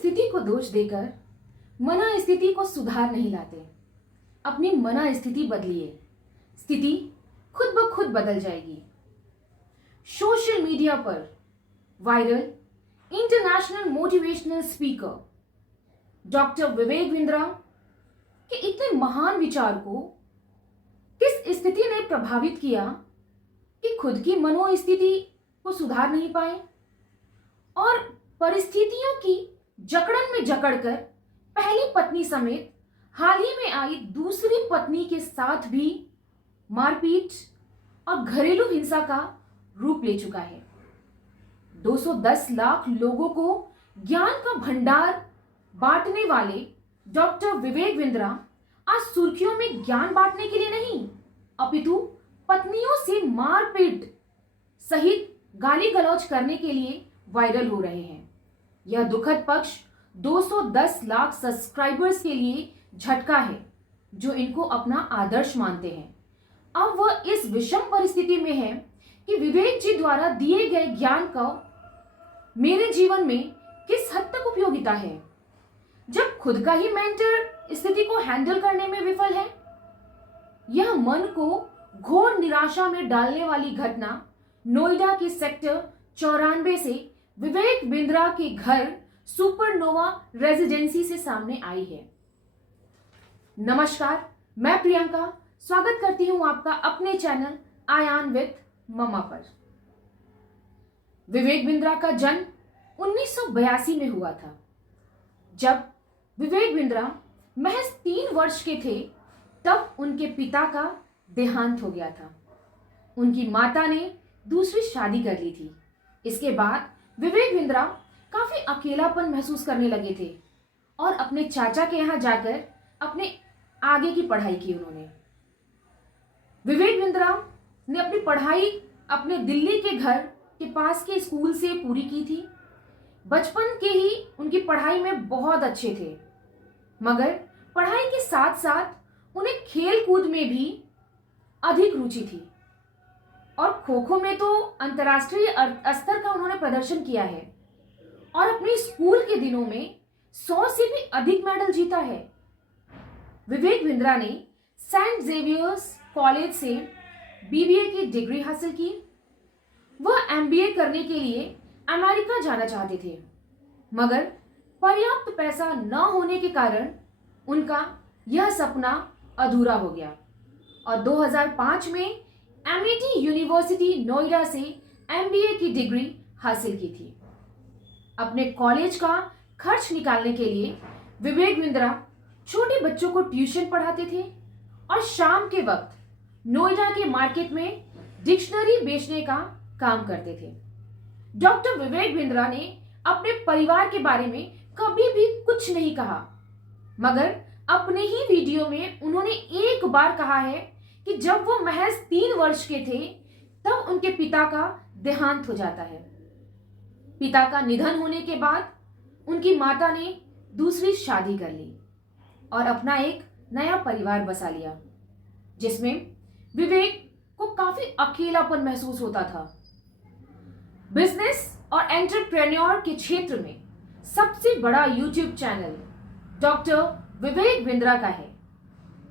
स्थिति को दोष देकर मना स्थिति को सुधार नहीं लाते। अपनी मना स्थिति बदलिए, स्थिति खुद ब खुद बदल जाएगी। सोशल मीडिया पर viral international motivational speaker doctor Vivek Bindra के इतने महान विचार को किस स्थिति ने प्रभावित किया कि खुद की मनोस्थिति को सुधार नहीं पाए और परिस्थितियों की जकड़न में जकड़कर पहली पत्नी समेत हाल ही में आई दूसरी पत्नी के साथ भी मारपीट और घरेलू हिंसा का रूप ले चुका है। 210 लाख लोगों को ज्ञान का भंडार बांटने वाले डॉक्टर विवेक बिंद्रा आज सुर्खियों में ज्ञान बांटने के लिए नहीं, अपितु पत्नियों से मारपीट सहित गाली गलौज करने के लिए वायरल हो रहे हैं। यह दुखद पक्ष 210 लाख सब्सक्राइबर्स के लिए झटका है जो इनको अपना आदर्श मानते हैं। अब वह इस विषम परिस्थिति में है कि विवेक जी द्वारा दिए गए ज्ञान का मेरे जीवन में किस हद तक उपयोगिता है, जब खुद का ही मेंटर स्थिति को हैंडल करने में विफल है। यह मन को घोर निराशा में डालने वाली घटना नोएडा के सेक्टर 94 से विवेक बिंद्रा के घर सुपरनोवा रेजिडेंसी से सामने आई है। नमस्कार, मैं प्रियंका स्वागत करती हूं आपका अपने चैनल आयान विद ममा पर। विवेक बिंद्रा का जन्म 1982 में हुआ था। जब विवेक बिंद्रा महज 3 वर्ष के थे तब उनके पिता का देहांत हो गया था। उनकी माता ने दूसरी शादी कर ली थी। इसके बाद विवेक बिंद्रा काफी अकेलापन महसूस करने लगे थे और अपने चाचा के यहाँ जाकर अपने आगे की पढ़ाई की उन्होंने। विवेक बिंद्रा ने अपनी पढ़ाई अपने दिल्ली के घर के पास के स्कूल से पूरी की थी। बचपन के ही उनकी पढ़ाई में बहुत अच्छे थे, मगर पढ़ाई के साथ साथ उन्हें खेल कूद में भी अधिक रुचि थी और खो खो में तो अंतर्राष्ट्रीय स्तर का उन्होंने प्रदर्शन किया है और अपने स्कूल के दिनों में 100 से भी अधिक मेडल जीता है। विवेक बिंद्रा ने सेंट जेवियर्स कॉलेज से बीबीए की डिग्री हासिल की। वह एमबीए करने के लिए अमेरिका जाना चाहते थे, मगर पर्याप्त पैसा न होने के कारण उनका यह सपना अधूरा हो गया और 2005 में एमआईटी यूनिवर्सिटी नोएडा से एमबीए की डिग्री हासिल की थी। अपने कॉलेज का खर्च निकालने के लिए विवेक बिंद्रा छोटे बच्चों को ट्यूशन पढ़ाते थे और शाम के वक्त नोएडा के मार्केट में डिक्शनरी बेचने का काम करते थे। डॉक्टर विवेक बिंद्रा ने अपने परिवार के बारे में कभी भी कुछ नहीं कहा, मगर अपने ही वीडियो में उन्होंने एक बार कहा है कि जब वो महज 3 वर्ष के थे तब उनके पिता का देहांत हो जाता है। पिता का निधन होने के बाद उनकी माता ने दूसरी शादी कर ली और अपना एक नया परिवार बसा लिया, जिसमें विवेक को काफी अकेलापन महसूस होता था। बिजनेस और एंटरप्रेन्योर के क्षेत्र में सबसे बड़ा YouTube channel doctor Vivek Bindra का है।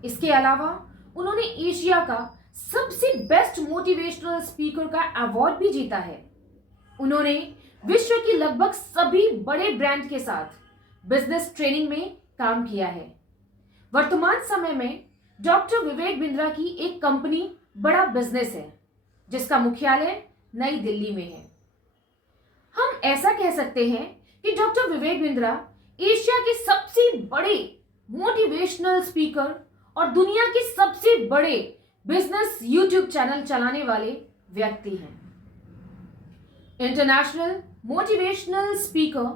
इसके अलावा उन्होंने एशिया का सबसे बेस्ट मोटिवेशनल स्पीकर का अवार्ड भी जीता है। उन्होंने विश्व की लगभग सभी बड़े ब्रांड के साथ बिजनेस ट्रेनिंग में काम किया है। वर्तमान समय में डॉक्टर विवेक बिंद्रा की एक कंपनी बड़ा बिजनेस है, जिसका मुख्यालय नई दिल्ली में है। हम ऐसा कह सकते हैं कि डॉक्टर विवेक बिंद्रा एशिया के सबसे बड़े मोटिवेशनल स्पीकर और दुनिया के सबसे बड़े बिजनेस यूट्यूब चैनल चलाने वाले व्यक्ति हैं। International motivational speaker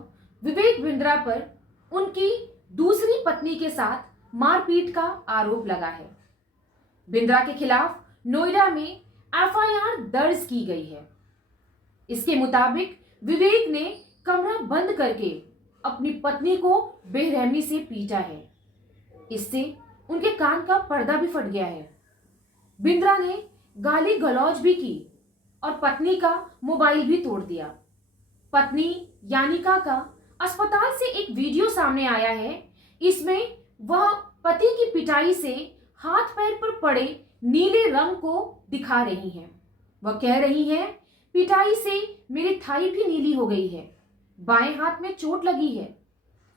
Vivek Bindra पर उनकी दूसरी पत्नी के साथ मारपीट का आरोप लगा है। बिंद्रा के खिलाफ नोएडा में एफआईआर दर्ज की गई है। इसके मुताबिक विवेक ने कमरा बंद करके अपनी पत्नी को बेरहमी से पीटा है। इससे उनके कान का पर्दा भी फट गया है। बिंद्रा ने गाली गलौज भी की और पत्नी का मोबाइल भी तोड़ दिया। पत्नी यानिका का अस्पताल से एक वीडियो सामने आया है। इसमें वह पति की पिटाई से हाथ पैर पर पड़े नीले रंग को दिखा रही हैं। वह कह रही हैं, पिटाई से मेरी थाई भी नीली हो गई है, बाएं हाथ में चोट लगी है,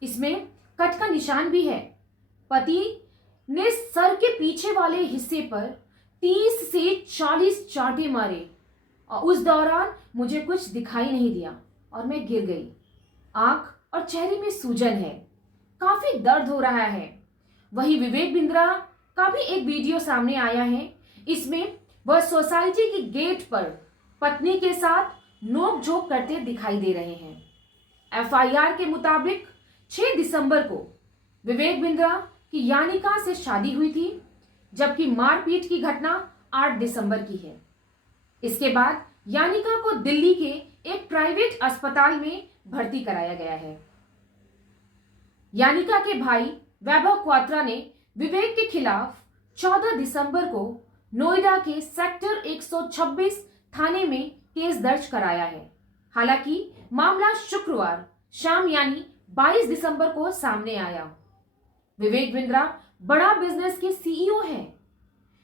इसमें कट का निशान भी है। पति ने सर के पीछे वाले हिस्से पर 30 से 40 चांटे मारे और उस दौरान मुझे कुछ दिखाई नहीं दिया और मैं गिर गई। आंख और चेहरे में सूजन है, काफी दर्द हो रहा है। वही विवेक बिंद्रा का भी एक वीडियो सामने आया है। इसमें वह सोसाइटी की गेट पर पत्नी के साथ नोक-झोंक करते दिखाई दे रहे हैं। एफआईआर के मुताबिक 6 दिसंबर को विवेक बिंद्रा की यानिका से शादी हुई थी, जबकि मारपीट की घटना 8 दिसंबर की है। इसके बाद यानिका को दिल्ली के एक प्राइवेट अस्पताल में भर्ती कराया गया है। यानिका के भाई वैभव क्वात्रा ने विवेक के खिलाफ 14 दिसंबर को नोएडा के सेक्टर 126 थाने में केस दर्ज कराया है। हालांकि मामला शुक्रवार शाम यानी 22 दिसंबर को सामने आया। विवेक बिंद्रा बड़ा बिजनेस के सीईओ हैं।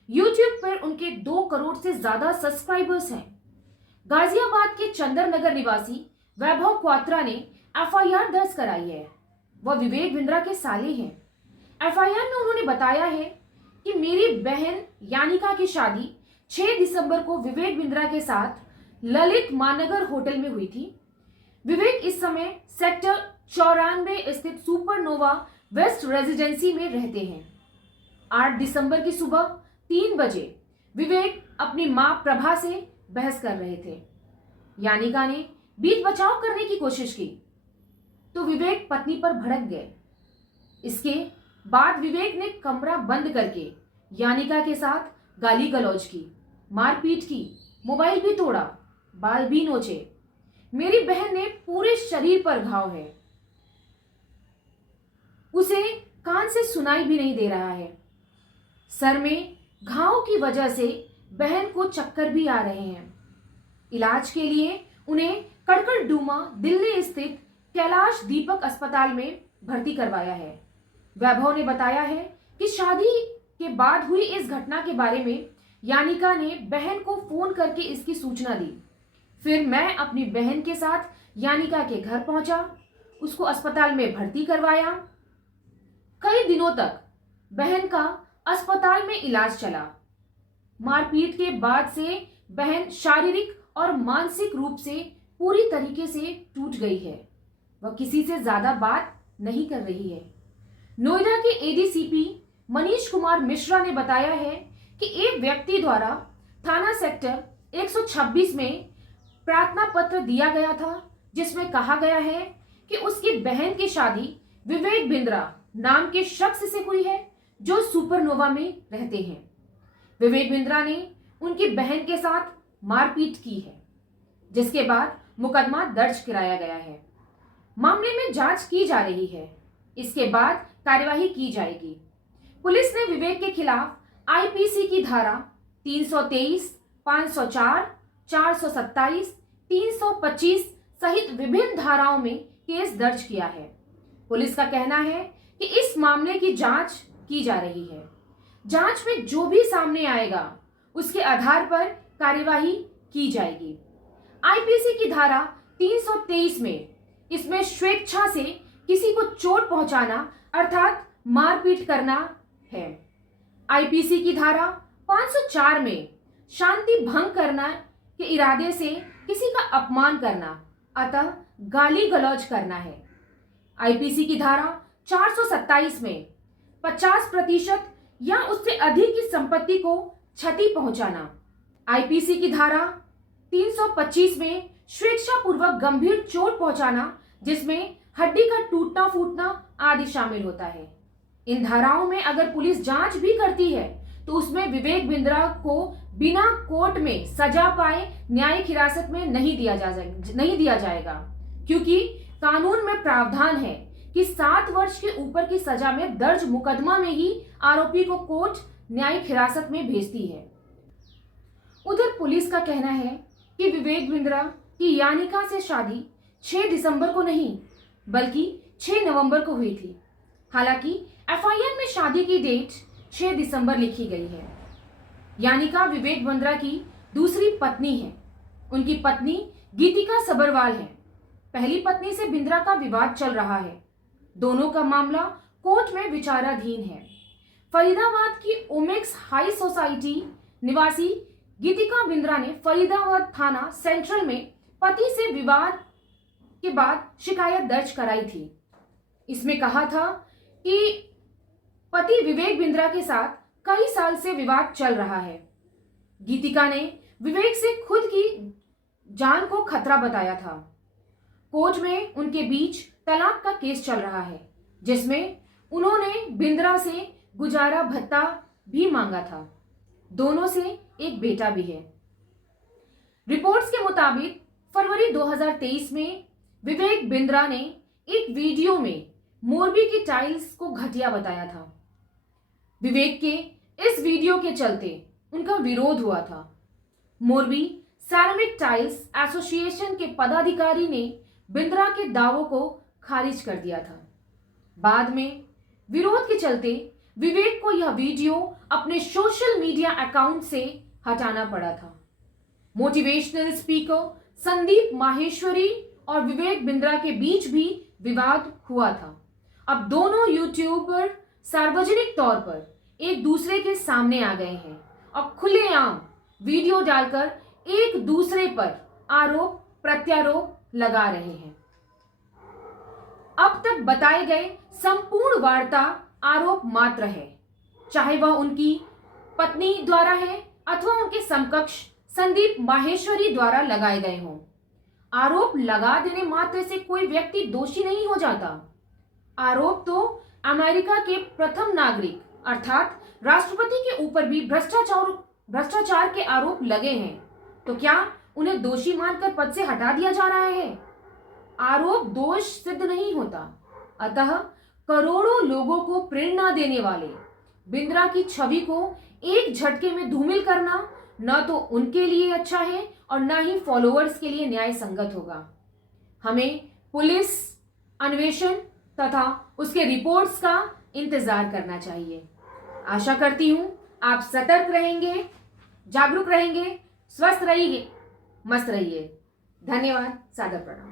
यूट्यूब पर उनके 2 करोड़ से ज्यादा सब्सक्राइबर्स हैं। गाजियाबाद के चंदर नगर निवासी वैभव क्वात्रा ने एफआईआर दर्ज कराई है। वह विवेक बिंद्रा के साले हैं। एफआईआर में उन्होंने बताया है कि मेरी बहन यानिका की शादी 6 दिसंबर को विवेक बिंद्रा के साथ ललित मानगर होटल में हुई थी। विवेक इस समय सेक्टर 94 स्थित सुपरनोवा वेस्ट रेजिडेंसी में रहते हैं। 8 दिसंबर की सुबह 3 बजे विवेक अपनी मां प्रभा से बहस कर रहे थे। यानिका ने बीच बचाव करने की कोशिश की तो विवेक पत्नी पर भड़क गए। इसके बाद विवेक ने कमरा बंद करके यानिका के साथ गाली गलौज की, मारपीट की, मोबाइल भी तोड़ा, बाल भी नोचे। मेरी बहन ने पूरे शरीर पर घाव है, उसे कान से सुनाई भी नहीं दे रहा है। सर में घाव की वजह से बहन को चक्कर भी आ रहे हैं। इलाज के लिए उन्हें कड़कड़डूमा दिल्ली स्थित कैलाश दीपक अस्पताल में भर्ती करवाया है। वैभव ने बताया है कि शादी के बाद हुई इस घटना के बारे में यानिका ने बहन को फोन करके इसकी सूचना दी। फिर मैं अपनी बहन के साथ यानिका के घर पहुंचा, उसको अस्पताल में भर्ती करवाया। कई दिनों तक बहन का अस्पताल में इलाज चला। मारपीट के बाद से बहन शारीरिक और मानसिक रूप से पूरी तरीके से टूट गई है। वह किसी से ज्यादा बात नहीं कर रही है। नोएडा के एडीसीपी मनीष कुमार मिश्रा ने बताया है कि एक व्यक्ति द्वारा थाना सेक्टर 126 में प्रार्थना पत्र दिया गया था, जिसमें कहा गया है कि उसकी बहन की शादी विवेक बिंद्रा नाम के शख्स से हुई है, जो सुपरनोवा में रहते हैं। विवेक बिंद्रा ने उनकी बहन के साथ मारपीट की है, जिसके बाद मुकदमा दर्ज कराया गया है। मामले में जांच की जा रही है। इसके बाद कार्यवाही की जाएगी। पुलिस ने विवेक के खिलाफ आईपीसी की धारा 323, 504, 427, 325 सहित विभिन्न धाराओं में केस दर्ज किया है। पुलिस का कहना है कि इस मामले की जांच की जा रही है। जांच में जो भी सामने आएगा उसके आधार पर कार्यवाही की जाएगी। आईपीसी की धारा 323 में इसमें स्वेच्छा से किसी को चोट पहुंचाना अर्थात मारपीट करना है। आईपीसी की धारा 504 में शांति भंग करना के इरादे से किसी का अपमान करना अतः गाली गलौज करना है। आईपीसी की धारा 427 में 50% या उससे अधिक की संपत्ति को क्षति पहुंचाना। आईपीसी की धारा 325 में स्वेच्छापूर्वक गंभीर चोट पहुंचाना, जिसमें हड्डी का टूटना फूटना आदि शामिल होता है। इन धाराओं में अगर पुलिस जांच भी करती है तो उसमें विवेक बिंद्रा को बिना कोर्ट में सजा पाए न्यायिक हिरासत में नहीं दिया जाएगा, क्योंकि कानून में प्रावधान है कि 7 वर्ष के ऊपर की सजा में दर्ज मुकदमा में ही आरोपी को कोर्ट न्यायिक हिरासत में भेजती है। उधर पुलिस का कहना है कि विवेक बिंद्रा की यानिका से शादी 6 दिसंबर को नहीं बल्कि 6 नवंबर को हुई थी। हालांकि एफआईआर में शादी की डेट 6 दिसंबर लिखी गई है। यानिका विवेक बिंद्रा की दूसरी पत्नी है। उनकी पत्नी गीतिका सबरवाल है। पहली पत्नी से बिंद्रा का विवाद चल रहा है। दोनों का मामला कोर्ट में विचाराधीन है। फरीदाबाद की ओमेक्स हाई सोसाइटी निवासी गीतिका बिंद्रा ने फरीदाबाद थाना सेंट्रल में पति से विवाद के बाद शिकायत दर्ज कराई थी। इसमें कहा था कि पति विवेक बिंद्रा के साथ कई साल से विवाद चल रहा है। गीतिका ने विवेक से खुद की जान को खतरा बताया था। कोर्ट में उनके बीच तलाक का केस चल रहा है, जिसमें उन्होंने बिंद्रा से गुजारा भत्ता भी मांगा था। दोनों से एक बेटा भी है। रिपोर्ट्स के मुताबिक फरवरी 2023 में विवेक बिंद्रा ने एक वीडियो में मोरबी की टाइल्स को घटिया बताया था। विवेक के इस वीडियो के चलते उनका विरोध हुआ था। मोरबी सैरामिक टाइल्स एसोसिएशन के पदाधिकारी ने बिंद्रा के दावों को खारिज कर दिया था। बाद में विरोध के चलते विवेक को यह वीडियो अपने सोशल मीडिया अकाउंट से हटाना पड़ा था। मोटिवेशनल स्पीकर संदीप माहेश्वरी और विवेक बिंद्रा के बीच भी विवाद हुआ था। अब दोनों यूट्यूबर सार्वजनिक तौर पर एक दूसरे के सामने आ गए हैं और खुलेआम वीडियो डालकर एक दूसरे पर आरोप प्रत्यारोप लगा रहे हैं। अब तक बताए गए संपूर्ण वार्ता आरोप मात्र है, चाहे वह उनकी पत्नी द्वारा है अथवा उनके समकक्ष संदीप माहेश्वरी द्वारा लगाए गए हों। आरोप लगा देने मात्र से कोई व्यक्ति दोषी नहीं हो जाता। आरोप तो अमेरिका के प्रथम नागरिक अर्थात राष्ट्रपति के ऊपर भी भ्रष्टाचार के आरोप लगे हैं, तो क्या उन्हें दोषी मानकर पद से हटा दिया जा रहा है? आरोप दोष सिद्ध नहीं होता। अतः करोड़ों लोगों को प्रेरणा देने वाले बिंद्रा की छवि को एक झटके में धूमिल करना न तो उनके लिए अच्छा है और न ही फॉलोअर्स के लिए न्याय संगत होगा। हमें पुलिस अन्वेषण तथा उसके रिपोर्ट्स का इंतजार करना चाहिए। आशा करती हूं आप सतर्क रहेंगे, जागरूक रहेंगे, स्वस्थ रहिए, मस्त रहिए। धन्यवाद। सादर प्रणाम।